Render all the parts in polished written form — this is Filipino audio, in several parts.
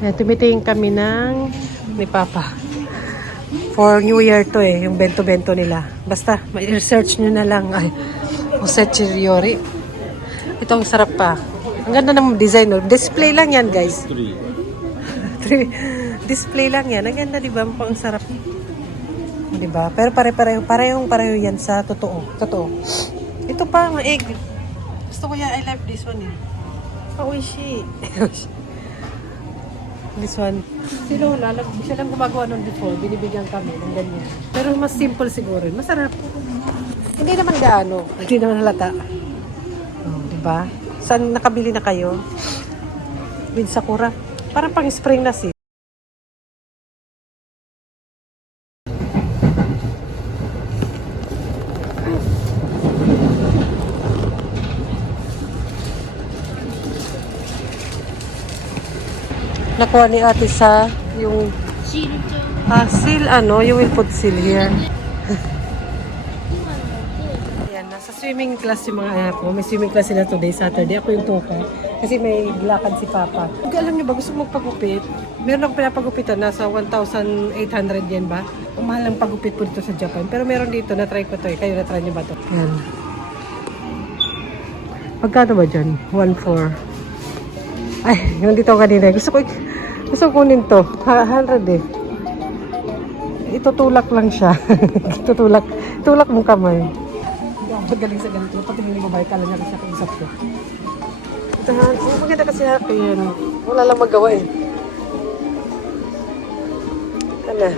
Yan, tumitingin kami ni Papa. For New Year to yung bento-bento nila. Basta, ma-research nyo na lang. Ay, Osechi-ryori. Ito ang sarap pa. Ang ganda ng design. No? Display lang yan, guys. Display lang yan. Ang ganda, diba? Ang sarap. Diba? Pero parehong yan sa totoo. Ito pa, maig. Gusto ko yan. I love this one eh. Oishi. This one. Siya lang gumagawa nun before. Binibigyan kami ng ganyan. Pero mas simple siguro. Masarap. Hindi naman gaano. Hindi naman halata. Oh, diba? Saan nakabili na kayo? With Sakura. Parang pang spring na si. Nakuha ni ate sa yung seal, you will put seal here. Yan, nasa swimming class yung mga anak ko. May swimming class sila today, Saturday. Ako yung tuka. Kasi may lakad si Papa. Alam niyo ba, gusto magpagupit? Meron akong pinapagupitan, nasa 1,800 yen ba? Ang mahal ng pagupit po dito sa Japan. Pero meron dito, na-try ko to eh. Kayo na-try niyo ba to? Yan. Pagkano ba dyan? 1,400. Ay, yung dito kanina. Gusto ko kunin to. 100 eh. Itutulak lang siya. Tulak mong kamay. Magaling sa ganito. Pati yung babae, kala niya kasi kausap ko. Ito ha. Maganda kasi yan. Wala lang magawa eh. Ano?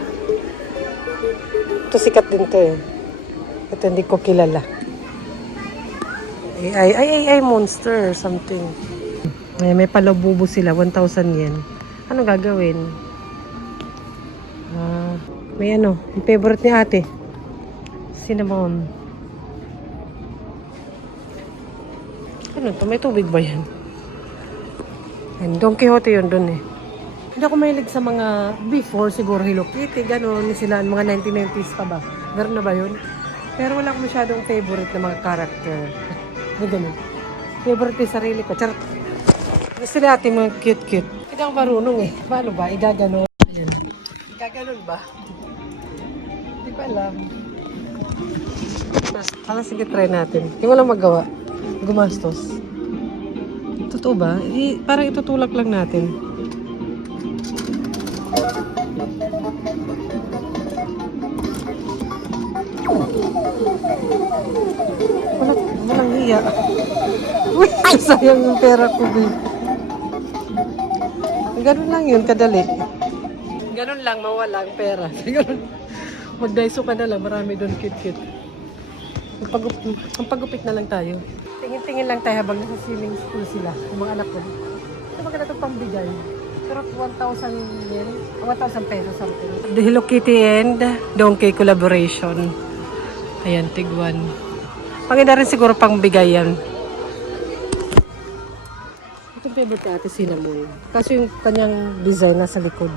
Ito sikat din to eh. Ito hindi ko kilala. Ay, monster something. May palabubo sila, 1,000 yen. Ano gagawin? May yung favorite ni ate. Cinnamon. Ano to? May tubig ba yan? Don Quixote yun dun eh. Hindi ako mahilig sa mga before siguro Hello Kitty, gano'n sila, mga 1990s pa ba? Meron na ba yun? Pero wala akong masyadong favorite na mga character. Ganun. Favorite yung sarili ko. Charot. Gusto natin mga cute-cute. Hindi ako marunong eh. Paano ba? Igaganon. Igaganon ba? Hindi ko alam. Sige, try natin. Hindi mo lang magawa. Gumastos. Totoo ba? Parang itutulak lang natin. Walang hiya. Uy, sayang yung pera ko. Ganun lang yun, kadali. Ganun lang, mawala ang pera. Mag-daiso ka na lang, marami doon cute-cute. Ang pagupit na lang tayo. Tingin-tingin lang tayo habang nasa swimming school sila, yung mga anak ko. Ito maganda itong pangbigay. Pero 1,000 yen, 1,000 pesos something. The Hello Kitty and Donkey collaboration. Ayan, tigwan. Maganda rin siguro pangbigay yan. Itong favorite ate cinnamon. Kasi yung kanyang design nasa likod.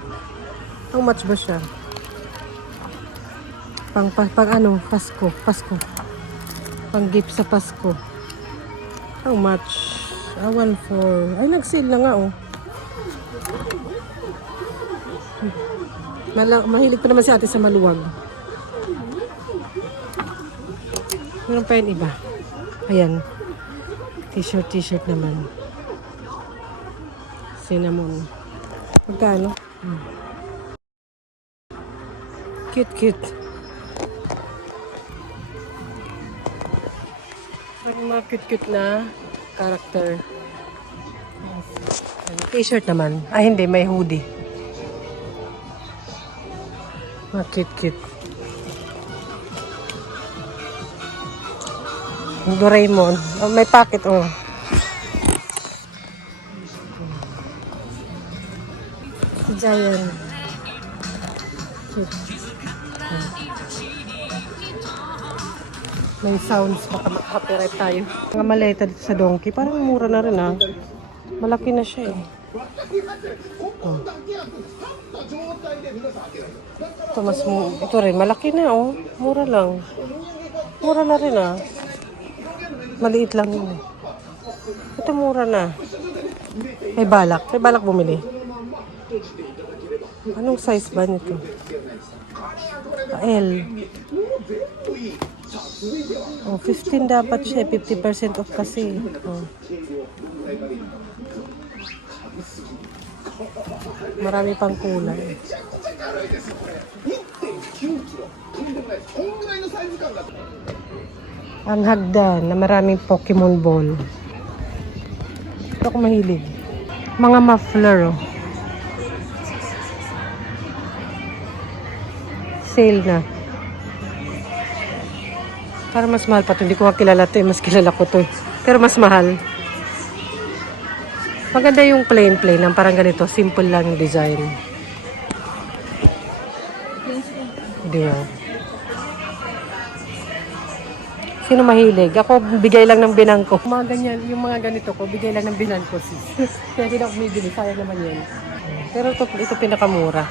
How much ba siya? Pang Pasko. Pang gift sa Pasko. How much? 1,400. Ay, nag-sale na nga Mahilig pa naman si ate sa maluwag. Meron pa yun iba. Ayan. T-shirt naman. Cinnamon. Magkano? Cute. Mga cute na character. T-shirt naman. Hindi. May hoodie. Mga cute. Doraemon. May packet, Giant. Cute. May sounds, baka maka-copyright tayo. Mga maleta dito sa Donkey, parang mura na rin Malaki na siya eh. Ito rin, malaki na Mura lang. Mura na rin Maliit lang yun Ito mura na. May balak bumili. Anong size ba nito? L. Oh, 15 dapat siya. 50% off kasi. Oh. Marami pang kulay. Ang hagdan na maraming Pokemon ball. Ito ako mahilig. Mga muffler, oh. Sale na. Para mas mahal pa ito. Hindi ko kilala ito. Mas kilala ko ito. Pero mas mahal. Maganda yung plain lang. Parang ganito. Simple lang yung design. Hindi ba? Sino mahilig? Ako, bigay lang ng binang ko. Mga ganyan, yung mga ganito ko, bigay lang ng binang ko, sis. Kaya hindi ako bumibili. Sayang naman yun. Pero ito pinakamura.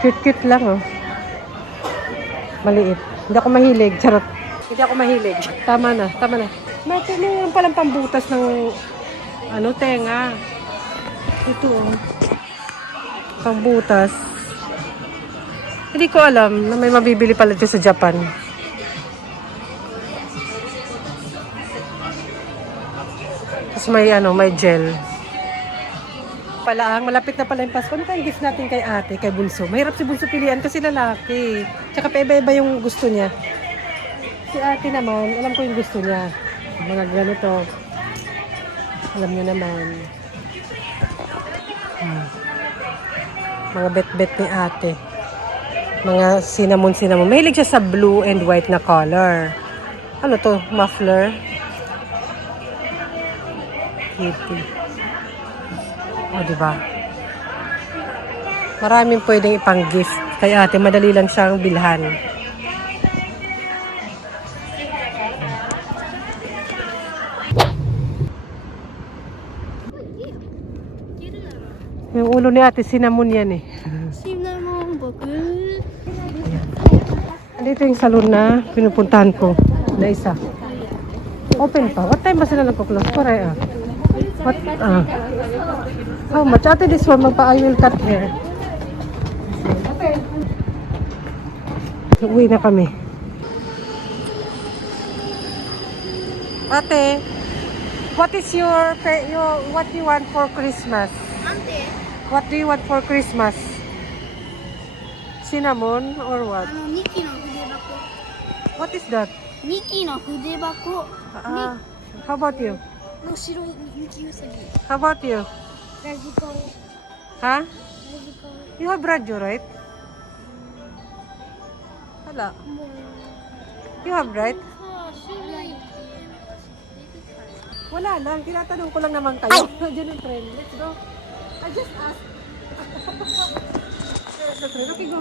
Cute lang, oh. Maliit. Hindi ako mahilig. Charot. Hindi ako mahilig. Tama na. Meron palang pambutas ng tenga. Ito, oh. Pambutas. Hindi ko alam na may mabibili pala dito sa Japan. Tapos may gel. Malapit na pala yung Pasko. Ano kayong gift natin kay ate, kay Bunso? Mahirap si Bunso pilihan kasi lalaki. Tsaka pa-iba-iba yung gusto niya. Si ate naman, alam ko yung gusto niya. Mga ganito. Alam niya naman. Mga bet-bet ni ate. Mga cinnamon. Mahilig siya sa blue and white na color. Ano to? Muffler? Kitty. O, diba? Maraming pwedeng ipang-gift. Kay ate, madali lang siyang bilhan. Yung ulo ni ate, cinnamon yan eh. Cinnamon, boku. Dito yung salon na pinupuntahan ko na isa. Open pa. What time ba sila nagko-close? Pare ah. How much? Ate, this one, I will cut hair. Uwi na kami. Ate, what is what you want for Christmas? Ante, What do you want for Christmas? Cinnamon or what? Nikki no fudebako. What is that? Nikki no fudebako. How about you? No shiroi Yuki Usagi. How about you? Rajico. Huh? Rajico. You have radio, right? Wala. You have right? Wala lang. Tinatanong ko lang naman kayo. Diyan yung trend. Let's go. I just asked. There's the trend. Okay, go.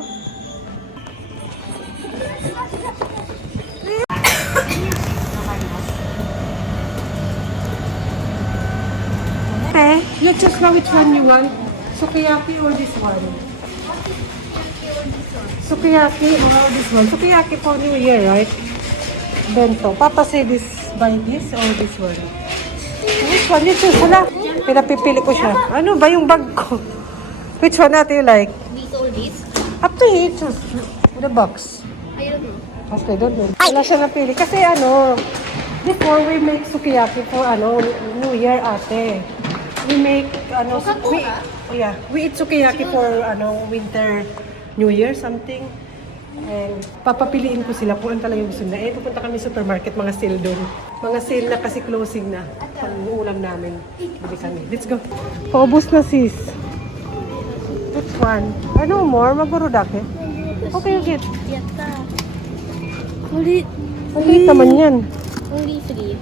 Okay, you choose now which one you want. Sukiyaki or this one? Sukiyaki or this one? Sukiyaki for New Year, right? Bento. Papa say buy this or this one? Which one? You choose. Hala. Pinapipili ko siya. Ano ba yung bag ko? Which one natin you like? This or this? Up to you. Choose the box. I don't know. Okay, don't know. Wala siya napili. Kasi before we make sukiyaki for New Year ate. We make we eat sukiyaki for winter New Year something. And papapiliin ko sila kung ano talaga yung gusto nila. Pupunta kami sa supermarket, mga sale doon. Mga sale na kasi closing na. Pang-ulam namin. Bili kami. Let's go. Paubos na sis. Which one? No more? Magurodake? Okay, okay. Yatta. Okay naman yan. Only 3.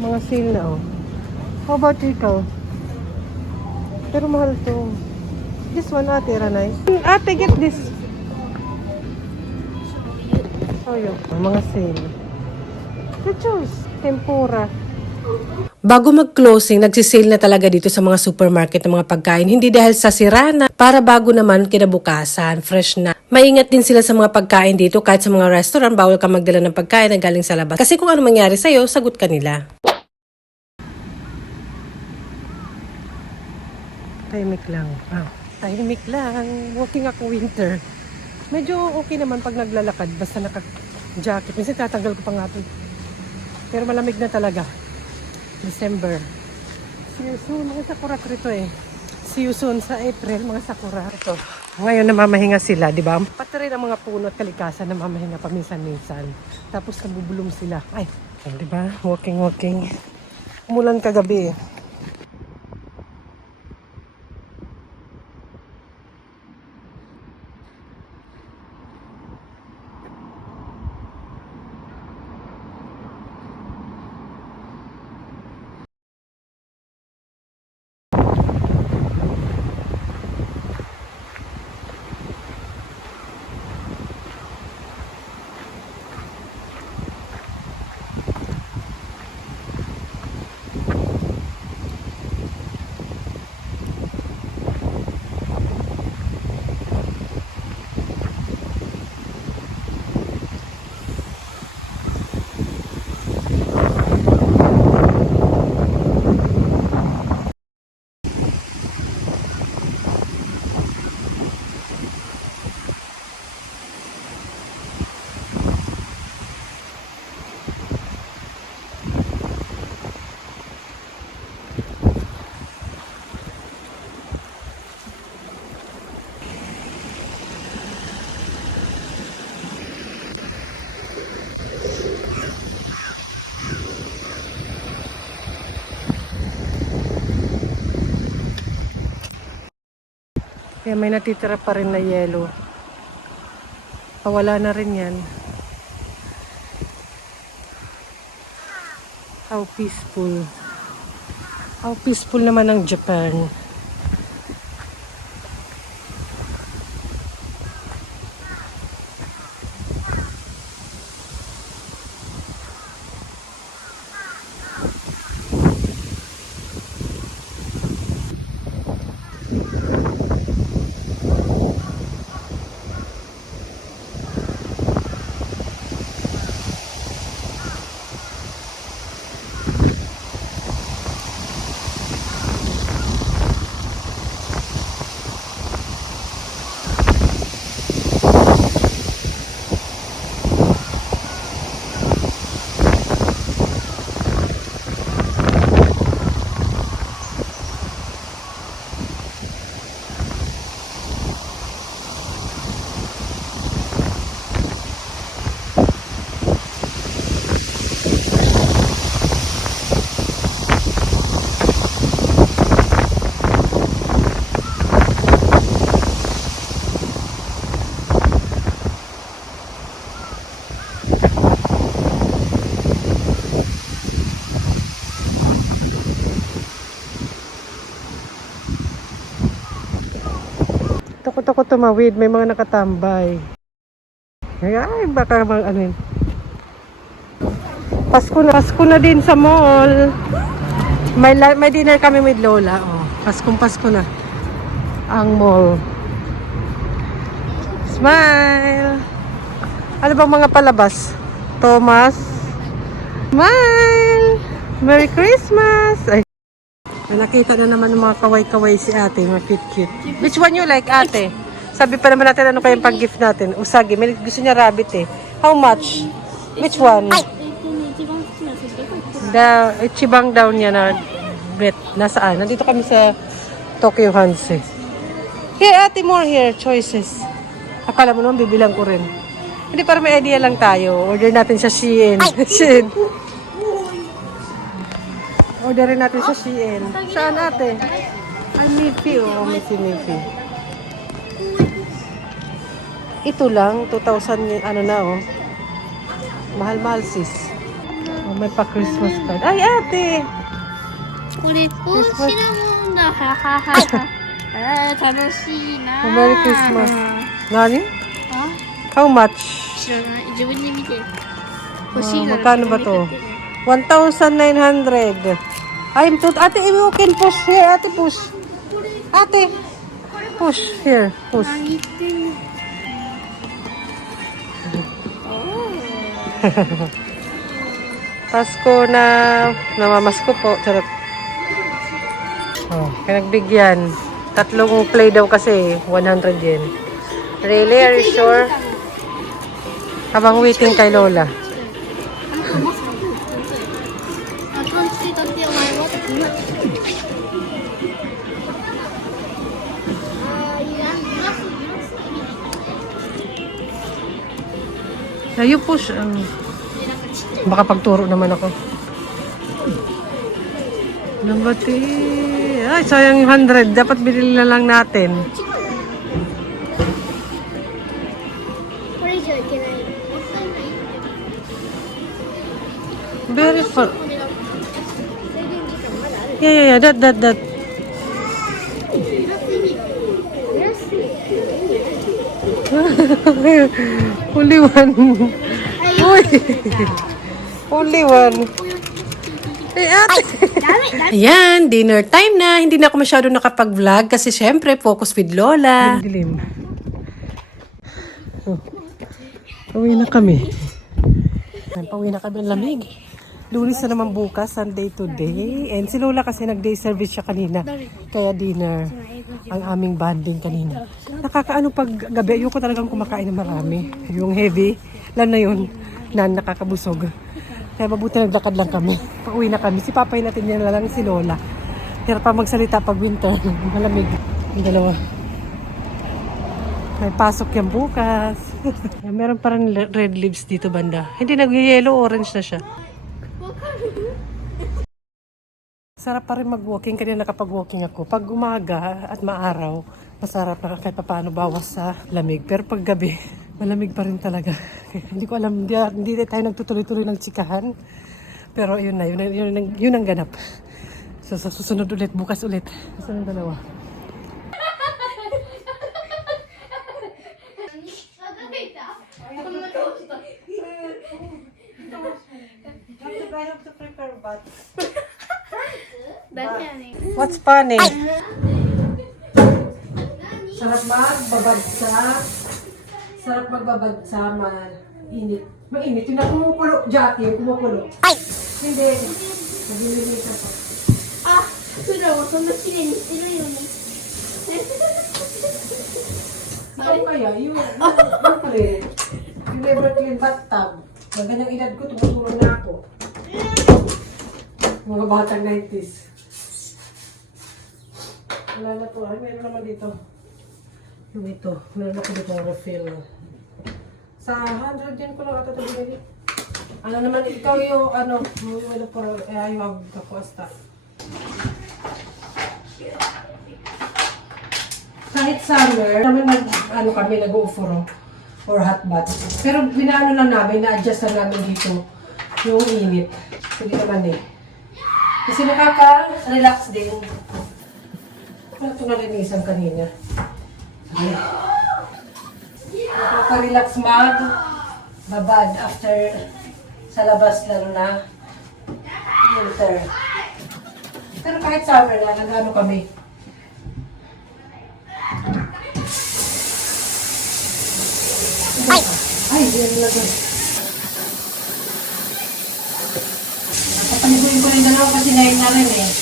Mga sale na How about ikaw? Pero mahal to. This one ate, Ranay. Ate, get this. Oh, yun. Mga sale. You choose. Tempura. Bago mag-closing, nagsisale na talaga dito sa mga supermarket ng mga pagkain. Hindi dahil sa sirana, para bago naman kinabukasan, fresh na. Maingat din sila sa mga pagkain dito kahit sa mga restaurant, bawal ka magdala ng pagkain na galing sa labas. Kasi kung ano mangyari sa'yo, sagot ka nila. Tahimik lang. Tahimik lang. Walking ako winter. Medyo okay naman pag naglalakad. Basta naka-jacket. Minsan tatanggal ko pa nga ito. Pero malamig na talaga. December. See you soon. Mga sakura rito eh. See you soon sa April. Mga sakura. Ito. Ngayon namamahinga sila, di ba? Pati rin ang mga puno at kalikasan namamahinga paminsan-minsan. Tapos nabubulong sila. Ay, di ba? Walking. Umulan kagabi eh. Kaya may natitira pa rin na yelo. Pawala na rin yan. How peaceful. How peaceful naman ang Japan. Takot ako tumawid, may mga nakatambay. Ay, baka ano yun. Pasko na din sa mall. May dinner kami with Lola. Oh, Pasko na. Ang mall. Smile! Ano bang mga palabas? Thomas? Smile! Merry Christmas! Ay, nakita na naman ng mga kaway-kaway si ate, mga cute-cute. Which one you like, ate? Sabi pa naman natin ano kayong pang-gift natin. Usagi, may gusto niya rabbit eh. How much? Which one? Ichibang daw niya na bet. Nasaan? Nandito kami sa Tokyo Hanse. Here, ate, more here. Choices. Akala mo naman, bibilang ko rin. Hindi, para may idea lang tayo. Order natin sa Shein. Shein. Orderin natin sa Shein. Saan, ate? Ay, Miffy. Oh, Miffy. Ito lang, 2,000, ano na, oh. Mahal-mahal, sis. Oh, may pa-Christmas card. Ay, ate! これこうしなもんだ。はははは。楽しいな。Merry Christmas. Nani? あ、 How much? 知らない。自分で見て。欲しいなら Magkano ba to? 1,900. Ay, ate, you can push here. Ate, push. Ate, push here. Push. 何言ってんの。Pasko na. Namamasko po. Charot. Oh, kaya nagbigyan. Tatlong play daw kasi, 100 yen. Really? Are you sure? Habang waiting kay Lola. Now you push. Baka pagturo naman ako. Nabati. Ay, sayang yung 100. Dapat binili na lang natin. Very fun. Yeah. That. Only one. Uy. Only one. Eh, ate. Ayan, dinner time na. Hindi na ako masyado nakapag-vlog kasi syempre, focus with Lola. Dilim. Oh. Pauwi na kami. Pauwi na kami ng lamig. Lunes na naman bukas, Sunday today. And si Lola kasi nag-day service siya kanina. Kaya dinner ang aming bonding kanina. Nakakaano pag gabi, ayoko talagang kumakain ng marami. Yung heavy, lalo na yun, na nakakabusog. Kaya mabuti naglakad lang kami. Pauwi na kami. Si Papay natin yan lang si Lola. Hirap pa magsalita pag winter. Malamig. Yung dalawa. May pasok yan bukas. Meron pa rin red leaves dito banda. Hindi nag-yellow, orange na siya. Sarap pa rin mag-walking. Kanina nakapag-walking ako. Pag umaga at maaraw, masarap na kahit paano bawas sa lamig. Pero pag gabi, malamig pa rin talaga. Hindi ko alam, hindi tayo nagtutuloy-tuloy ng tsikahan. Pero yun na, yun ang ganap. So sa susunod ulit, bukas ulit. Susunod dalawa. I have to prepare bath. What's funny? Sarap magbabad sa mainit. Mainit. Yung na kumukulo, Jackie, yung kumukulo. Ay! Hindi. Naglilinis ako. Ah, pero so much in it. Ikaw kaya, yung pare, yung never clean bathtub. Magandang edad ko, tumutulong na ako. Mga batang 90s. Wala na po. Ay, meron naman dito. Yung ito. Meron ako dito ang refill. Sa 100 yan ko lang ito binili. Ano naman, ikaw yung ano, yung po, ayawag ako hasta. Kahit summer, ano kami, nag-uufuro or hot bath. Pero binaano lang namin, na-adjust lang namin dito yung init. Hindi naman eh. Kasi nakaka-relax din. Ano ito nalinisan kanina? Nakaka-relax babad after sa labas lalo na winter. Pero kahit summer na, nag-ano kami. Ay, yan lagay. Napapaliguin ko rin dalawa kasi nahin na rin eh.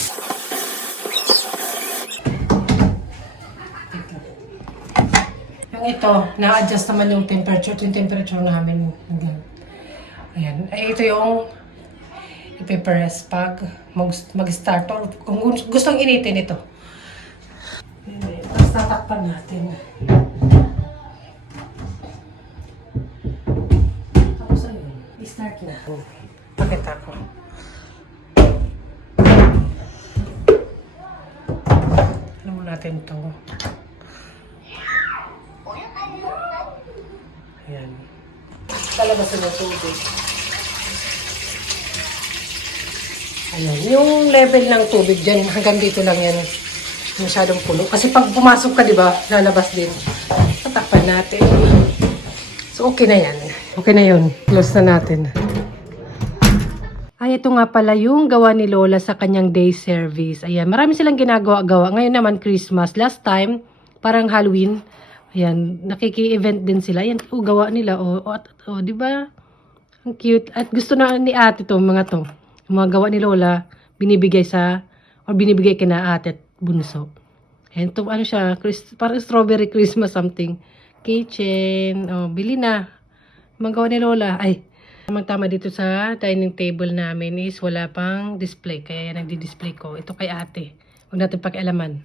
Yung ito, na-adjust naman yung temperature namin. Ayan. Ay, ito yung ipipress pag mag-start or kung gustong initin ito. Tapos tatakpan natin. Tapos ayun, i-start na. Pakita ko. Ano mo natin ito? Ayan. Talabasan ng tubig. Ayan. Yung level ng tubig dyan, hanggang dito lang yan. Masyadong puno. Kasi pag pumasok ka, di ba, lalabas din. Tatakpan natin. So, okay na yan. Okay na yun. Close na natin. Ay, ito nga pala yung gawa ni Lola sa kanyang day service. Ayan, marami silang ginagawa-gawa. Ngayon naman, Christmas. Last time, parang Halloween. Ayan, nakiki-event din sila. Ayan, gawa nila. Di ba? Ang cute. At gusto na ni ate to, mga to. Yung mga gawa ni Lola, binibigay kina ate at bunso. And to, ano siya, parang strawberry Christmas something. Kitchen. Oh, bili na. Magawa ni Lola. Ay, tama dito sa dining table namin is wala pang display. Kaya yan nagdi-display ko. Ito kay ate. Huwag natin pakialaman.